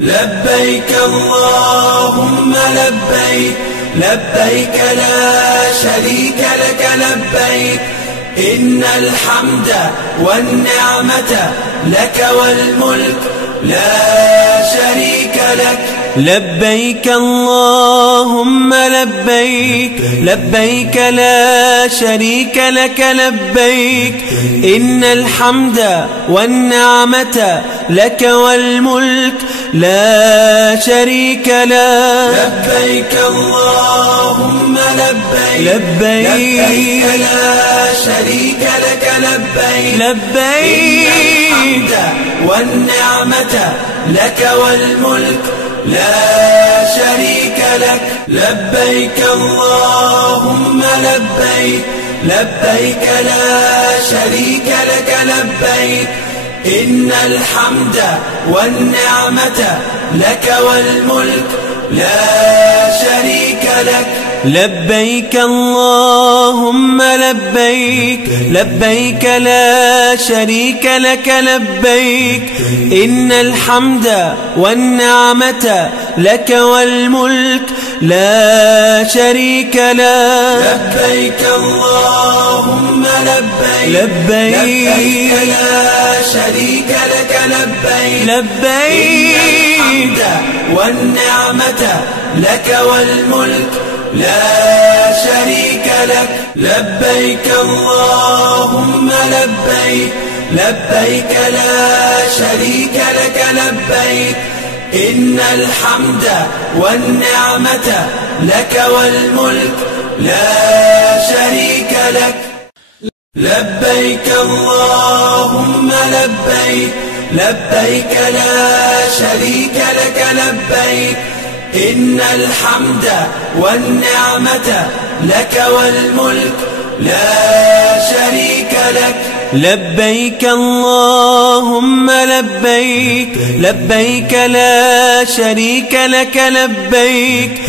لبيك اللهم لبيك لبيك لا شريك لك لبيك إن الحمد والنعمة لك والملك لا شريك لك. لبيك اللهم لبيك لبيك لا شريك لك لبيك إن الحمد والنعمة لك والملك لا شريك لك. لبيك اللهم لبيك لبيك لا شريك لك لبيك لبيك والنعمة لك والملك لا شريك لك. لبيك اللهم لبيك لبيك لا شريك لك لبيك إن الحمد والنعمة لك والملك لا شريك لك. لبيك اللهم لبيك لبيك لا شريك لك لبيك إن الحمد والنعمة لك والملك لا شريك لك. لبيك اللهم لبيك لبيك لا شريك لك لبيك لبيك والنعمة لك والملك لا شريك لك. لبيك اللهم لبيك لبيك لا شريك لك لبيك إن الحمد والنعمة لك والملك لا شريك لك. لبيك اللهم لبيك لبيك لا شريك لك لبيك إن الحمد والنعمة لك والملك لا شريك لك. لبيك اللهم لبيك لبيك لا شريك لك لبيك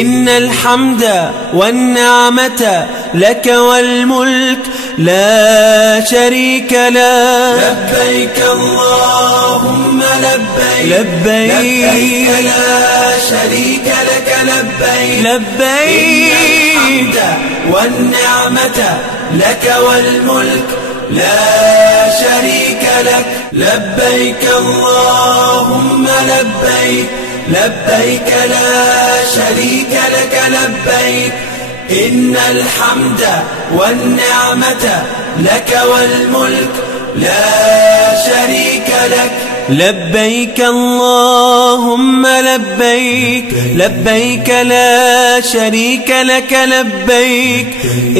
إن الحمد والنعمة لك والملك لا شريك لك. لبيك اللهم لبيك لبيك لا شريك لك لبيك لبيك والنعمة لك والملك لا شريك لك. لبيك اللهم لبيك لبيك لا شريك لك لبيك إن الحمد والنعمة لك والملك لا شريك لك. لبيك اللهم لبيك لبيك لا شريك لك لبيك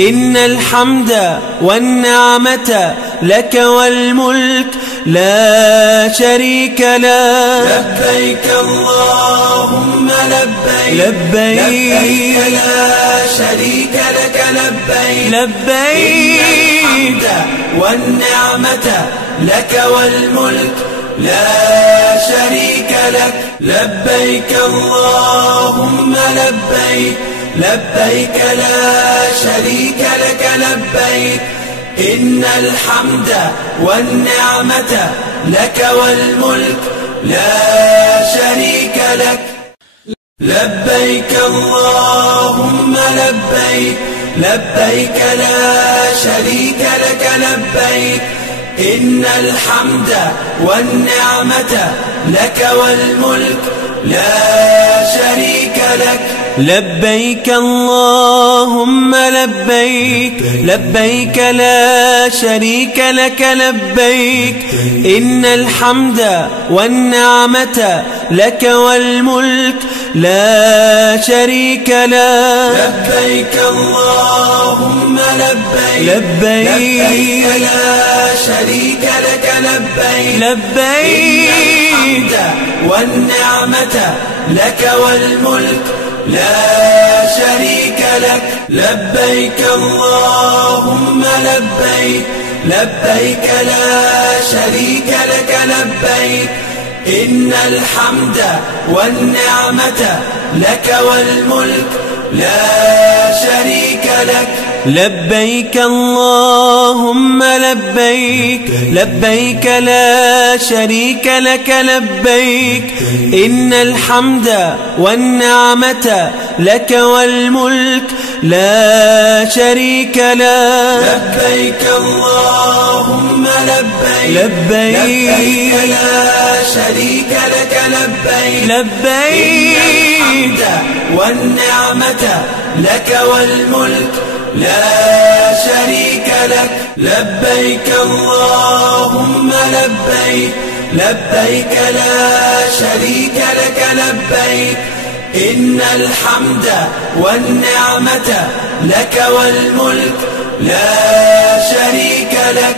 إن الحمد والنعمة لك والملك لا شريك لك. لبيك اللهم لبيك لبيك لا شريك لك لبيك لبيك والنعمة لك والملك لا شريك لك. لبيك اللهم لبيك لبيك لا شريك لك لبيك إن الحمد والنعمة لك والملك لا شريك لك. لبيك اللهم لبيك لبيك لا شريك لك لبيك إن الحمد والنعمة لك والملك لا شريك لك. لبيك اللهم لبيك لبيك لا شريك لك لبيك إن الحمد والنعمة لك والملك لا شريك لك. لبيك اللهم لبيك لبيك لا شريك لك لبيك لبيك والنعمة لك والملك لا شريك لك. لبيك اللهم لبيك لبيك لا شريك لك لبيك إن الحمد والنعمة لك والملك لا شريك لك. لبيك اللهم لبيك لبيك لا شريك لك لبيك إن الحمد والنعمة لك والملك لا شريك لك. لبيك اللهم لبيك لبيك لا شريك لك لبيك لبيك إن الحمد والنعمة لك والملك لا شريك لك. لبيك اللهم لبيك لبيك لا شريك لك لبيك إن الحمد والنعمة لك والملك لا شريك لك.